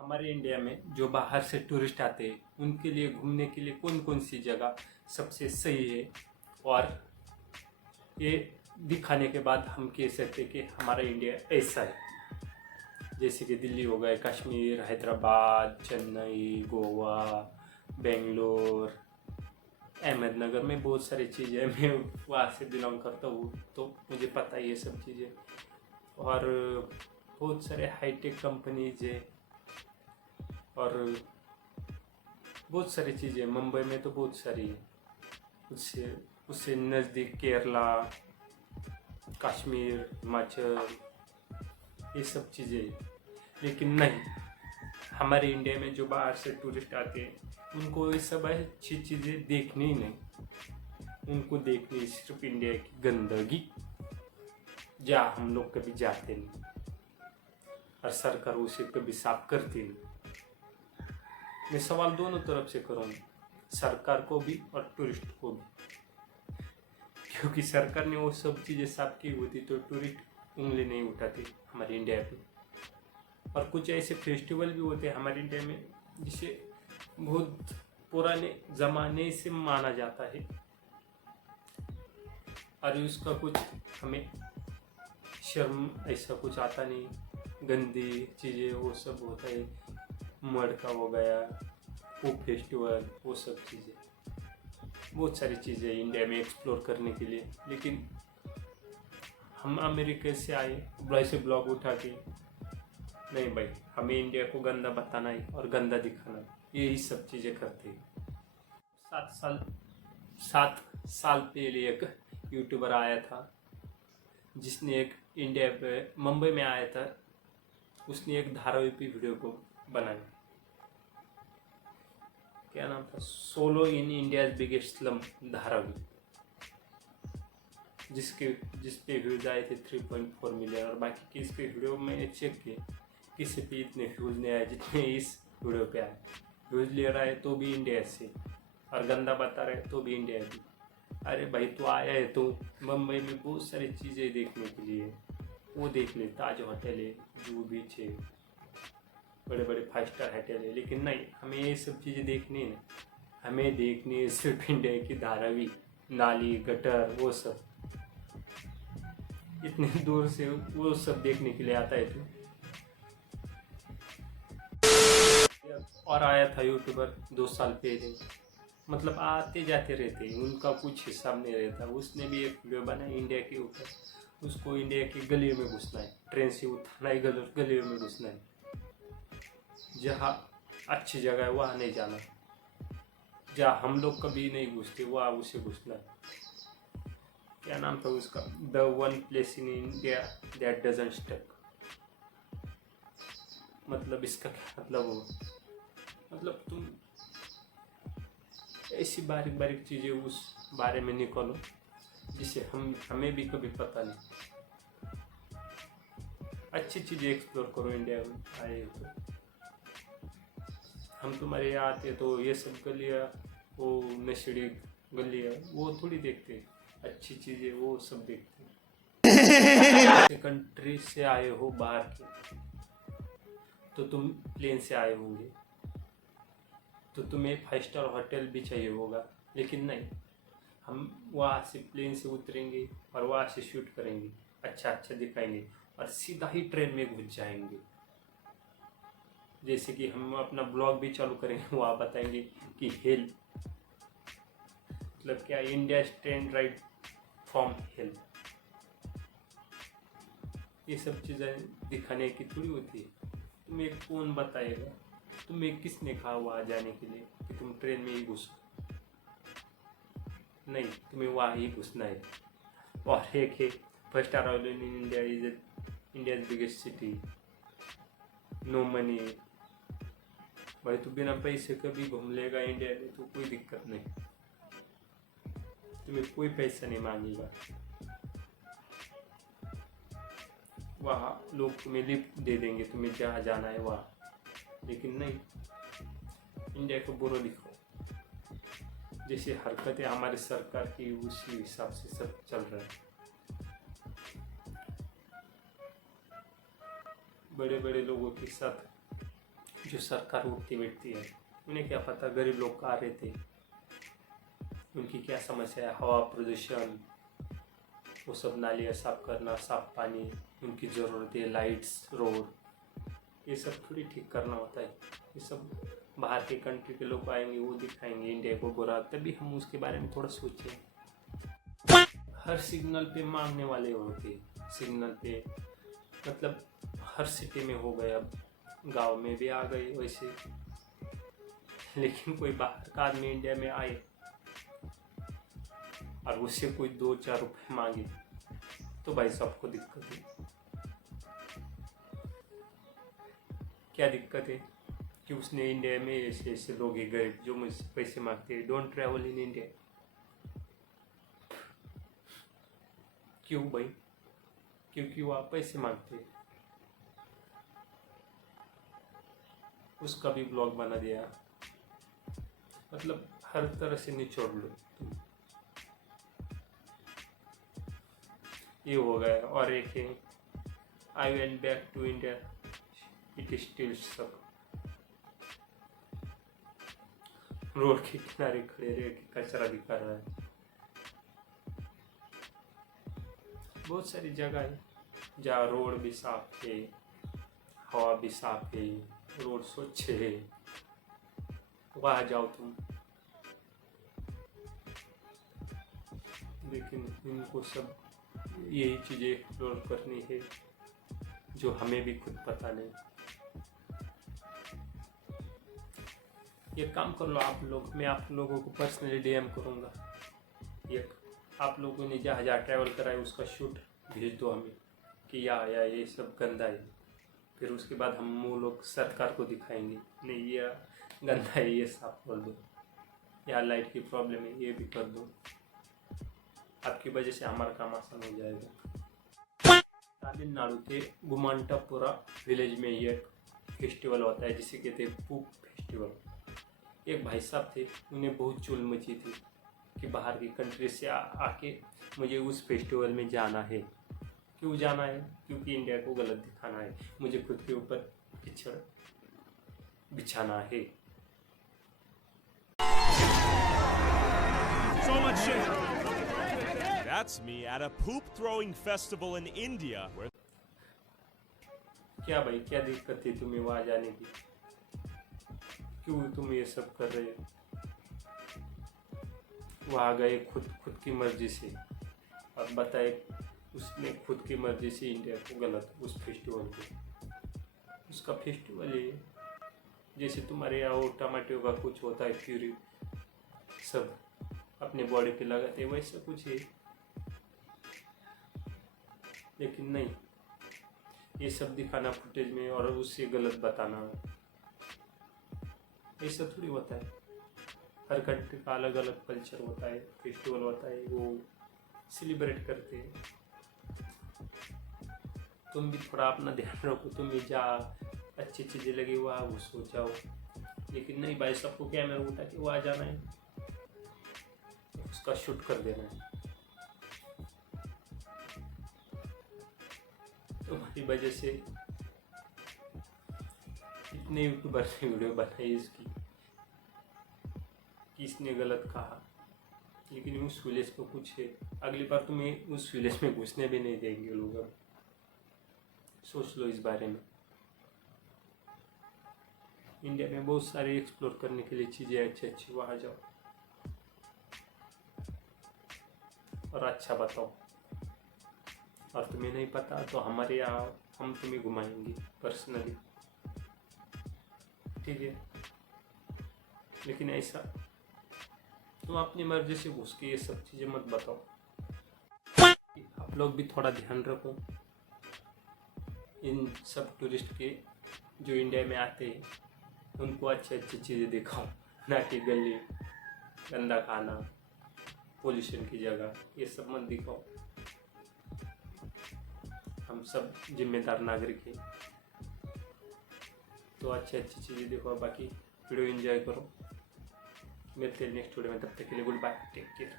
हमारे इंडिया में जो बाहर से टूरिस्ट आते हैं उनके लिए घूमने के लिए कौन कौन सी जगह सबसे सही है, और ये दिखाने के बाद हम कह सकते हैं कि हमारा इंडिया ऐसा है। जैसे कि दिल्ली हो गए, कश्मीर, हैदराबाद, चेन्नई, गोवा, बेंगलोर, अहमदनगर में बहुत सारी चीज़ें, मैं वहाँ से बिलोंग करता हूँ तो मुझे पता है ये सब चीज़ें। और बहुत सारे हाईटेक कंपनीज है और बहुत सारी चीज़ें मुंबई में तो बहुत सारी है। उससे उससे नज़दीक केरला, कश्मीर, हिमाचल, ये सब चीज़ें। लेकिन नहीं, हमारे इंडिया में जो बाहर से टूरिस्ट आते हैं उनको ये सब अच्छी चीज़ें देखनी ही नहीं। उनको देखनी सिर्फ इंडिया की गंदगी, जहाँ हम लोग कभी जाते नहीं और सरकार उसे कभी साफ करती नहीं। मैं सवाल दोनों तरफ से करूँगा, सरकार को भी और टूरिस्ट को भी, क्योंकि सरकार ने वो सब चीज़ें साफ की होती तो टूरिस्ट उंगली नहीं उठाते हमारे इंडिया में। और कुछ ऐसे फेस्टिवल भी होते हैं हमारे इंडिया में जिसे बहुत पुराने ज़माने से माना जाता है, और उसका कुछ हमें शर्म ऐसा कुछ आता नहीं। गंदी चीज़ें वो सब होता है, मडका हो गया, वो फेस्टिवल, वो सब चीज़ें, बहुत सारी चीज़ें इंडिया में एक्सप्लोर करने के लिए। लेकिन हम अमेरिका से आए, ऐसे ब्लॉग उठा के नहीं भाई, हमें इंडिया को गंदा बताना है और गंदा दिखाना है, यही सब चीज़ें करते हैं। 7 साल पहले एक यूट्यूबर आया था जिसने एक इंडिया पे मुंबई में आया था, उसने एक धारावाहिक वीडियो को बनाया। क्या नाम था? Solo in India biggest slum धारावाहिक, जिसपे व्यूज आए थे 3.4 मिलियन। और बाकी किसके वीडियो मैंने चेक किए, किसी पे इतने व्यूज नहीं आए जितने इस वीडियो पे आए। व्यूज ले रहा है तो भी इंडिया से, और गंदा बता रहा है तो भी इंडिया से। अरे भाई तू आया है तो मुंबई में बहुत सारी चीज़ें देखने के लिए, वो देख ले। ताज होटल है, जूहू बीच है, बड़े बड़े 5 स्टार होटल है। लेकिन नहीं, हमें ये सब चीज़ें देखनी है। हमें देखनी है सिर्फ इंडिया की धारावी, नाली, गटर, वो सब। इतनी दूर से वो सब देखने के लिए आता है तो। और आया था यूट्यूबर 2 साल पहले, मतलब आते जाते रहते हैं, उनका कुछ हिसाब नहीं रहता। उसने भी एक वीडियो बनाई इंडिया के ऊपर। उसको इंडिया की गलियों में घुसना है, ट्रेन से उतरना है, गलियों में घुसना है। जहाँ अच्छी जगह है वहाँ नहीं जाना, जहाँ हम लोग कभी नहीं घुसते वहाँ उसे घुसना है। क्या नाम था उसका? The one place in India that doesn't stuck. मतलब इसका क्या मतलब हो? मतलब तुम ऐसी बारीक बारीक चीज़ें उस बारे में निकालो जिसे हमें भी कभी पता नहीं। अच्छी चीज़ें एक्सप्लोर करो इंडिया में आए तो। हम तुम्हारे यहाँ आते तो ये सब गलियाँ, वो नशेड़ी गलियाँ, वो थोड़ी देखते। अच्छी चीज़ें वो सब देखते। कंट्री से आए हो बाहर के, तो तुम प्लेन से आए होंगे तो तुम्हें 5 स्टार होटल भी चाहिए होगा। लेकिन नहीं, हम वहाँ से प्लेन से उतरेंगे और वहाँ से शूट करेंगे, अच्छा अच्छा दिखाएंगे और सीधा ही ट्रेन में घुस जाएंगे। जैसे कि हम अपना ब्लॉग भी चालू करेंगे, वहाँ बताएंगे कि हेल मतलब क्या, India stand right from hello. ये सब चीज़ें दिखाने की थोड़ी होती है। तुम्हें कौन बताएगा? तुम्हें किसने कहा वहाँ जाने के लिए कि तुम ट्रेन में ही घुसो? नहीं, तुम्हें वहाँ ही घुसना है। और एक है, first star oil in India is India biggest city, no money. भाई तू बिना पैसे कभी घूम लेगा इंडिया में तो कोई दिक्कत नहीं, तुम्हें कोई पैसा नहीं मांगेगा। वहाँ लोग तुम्हें लिफ्ट दे देंगे तुम्हें जहाँ जाना है वहाँ। लेकिन नहीं, इंडिया को बुरा लिखो। जैसे हरकतें हमारी सरकार की, उसी हिसाब से सब चल रहा है। बड़े बड़े लोगों के साथ जो सरकार उठती बैठती है, उन्हें क्या पता गरीब लोग कहाँ रहते, उनकी क्या समस्या है, हवा प्रदूषण, वो सब नालियाँ साफ करना, साफ पानी, उनकी ज़रूरत है, लाइट्स, रोड, ये सब थोड़ी ठीक करना होता है। ये सब बाहर के कंट्री के लोग आएंगे, वो दिखाएंगे इंडिया को बुरा, तभी हम उसके बारे में थोड़ा सोचें। हर सिग्नल पे मांगने वाले होते, सिग्नल पे मतलब हर सिटी में हो गए, अब गांव में भी आ गए वैसे। लेकिन कोई बाहर का आदमी इंडिया में आए और उससे कोई 2-4 रुपए मांगे तो भाई सबको दिक्कत है। क्या दिक्कत है कि उसने इंडिया में ऐसे ऐसे लोग हैं गरीब जो मुझसे पैसे मांगते हैं, डोंट ट्रैवल इन इंडिया। क्यों भाई? क्योंकि वो आप पैसे मांगते हैं। उसका भी ब्लॉग बना दिया, मतलब हर तरह से निचोड़ लो। ये हो गया। और एक है I went back to India it still suck. Road के किनारे खड़े रह के कचरा दिखा रहा है। बहुत सारी जगह है जहाँ रोड भी साफ है, हवा भी साफ है, रोड स्वच्छ है, वहाँ जाओ तुम। लेकिन इनको सब यही चीज़ें एक्सप्लोर करनी है जो हमें भी खुद पता नहीं। ये काम कर लो आप लोग, मैं आप लोगों को पर्सनली डीएम करूँगा। ये आप लोगों ने जहाँ जहाँ ट्रैवल करा है उसका शूट भेज दो हमें कि या ये सब गंदा है। फिर उसके बाद हम वो लोग सरकार को दिखाएंगे, नहीं ये गंदा है, ये साफ कर दो, या लाइट की प्रॉब्लम है, ये भी कर दो। आपकी वजह से हमारा काम आसान हो जाएगा। तमिलनाडु के गुमांटापुरा विलेज में ये फेस्टिवल होता है जिसे कहते हैं पूप फेस्टिवल। एक भाई साहब थे, उन्हें बहुत चुल मची थी कि बाहर की कंट्री से आके मुझे उस फेस्टिवल में जाना है। क्यों जाना है? क्योंकि इंडिया को गलत दिखाना है, मुझे खुद के ऊपर कीचड़ बिछाना है। So much shit. That's me at a poop throwing festival in India where क्या भाई, क्या दिक्कत थी तुम्हें वहाँ जाने की? क्यों तुम ये सब कर रहे हो? वहाँ गए खुद की मर्जी से, और बताए उसने खुद की मर्जी से इंडिया को गलत, उस फेस्टिवल को, उसका फेस्टिवल है। जैसे तुम्हारे यहाँ वो टमाटो का कुछ होता है प्यूरी, सब अपने बॉडी पे लगाते हैं, वैसा कुछ है। लेकिन नहीं, ये सब दिखाना फुटेज में और उससे गलत बताना, ऐसा थोड़ी होता है। हर कंट्री का अलग अलग कल्चर होता है, फेस्टिवल होता है, वो सेलिब्रेट करते हैं। तुम भी थोड़ा अपना ध्यान रखो, तुम्हें जहाँ अच्छी चीज़ें लगी वहाँ वो सोचाओ। लेकिन नहीं भाई, सबको कैमरा उठा के वहाँ जाना है, उसका शूट कर देना है। तुम्हारी वजह से इतने यूट्यूबर ने वीडियो बनाई इसकी कि इसने गलत कहा, लेकिन उस विलेज को कुछ है। अगली बार तुम्हें उस विलेज में घुसने भी नहीं देंगे लोग। अब सोच लो इस बारे में। इंडिया में बहुत सारे एक्सप्लोर करने के लिए चीज़ें अच्छी अच्छी, वहाँ जाओ और अच्छा बताओ। और तुम्हें नहीं पता तो हमारे यहाँ हम तुम्हें घुमाएंगे पर्सनली, ठीक है? लेकिन ऐसा तुम अपनी मर्जी से घुस के ये सब चीज़ें मत बताओ। आप लोग भी थोड़ा ध्यान रखो इन सब टूरिस्ट के जो इंडिया में आते हैं, उनको अच्छी अच्छी चीज़ें दिखाओ, ना कि गली, गंदा खाना, पोल्यूशन की जगह, ये सब मत दिखाओ। हम सब जिम्मेदार नागरिक हैं, तो अच्छी अच्छी चीज़ें देखो। बाकी वीडियो एंजॉय करो। मिलते हैं नेक्स्ट वीडियो में, तब तक के लिए गुड बाय, टेक केयर।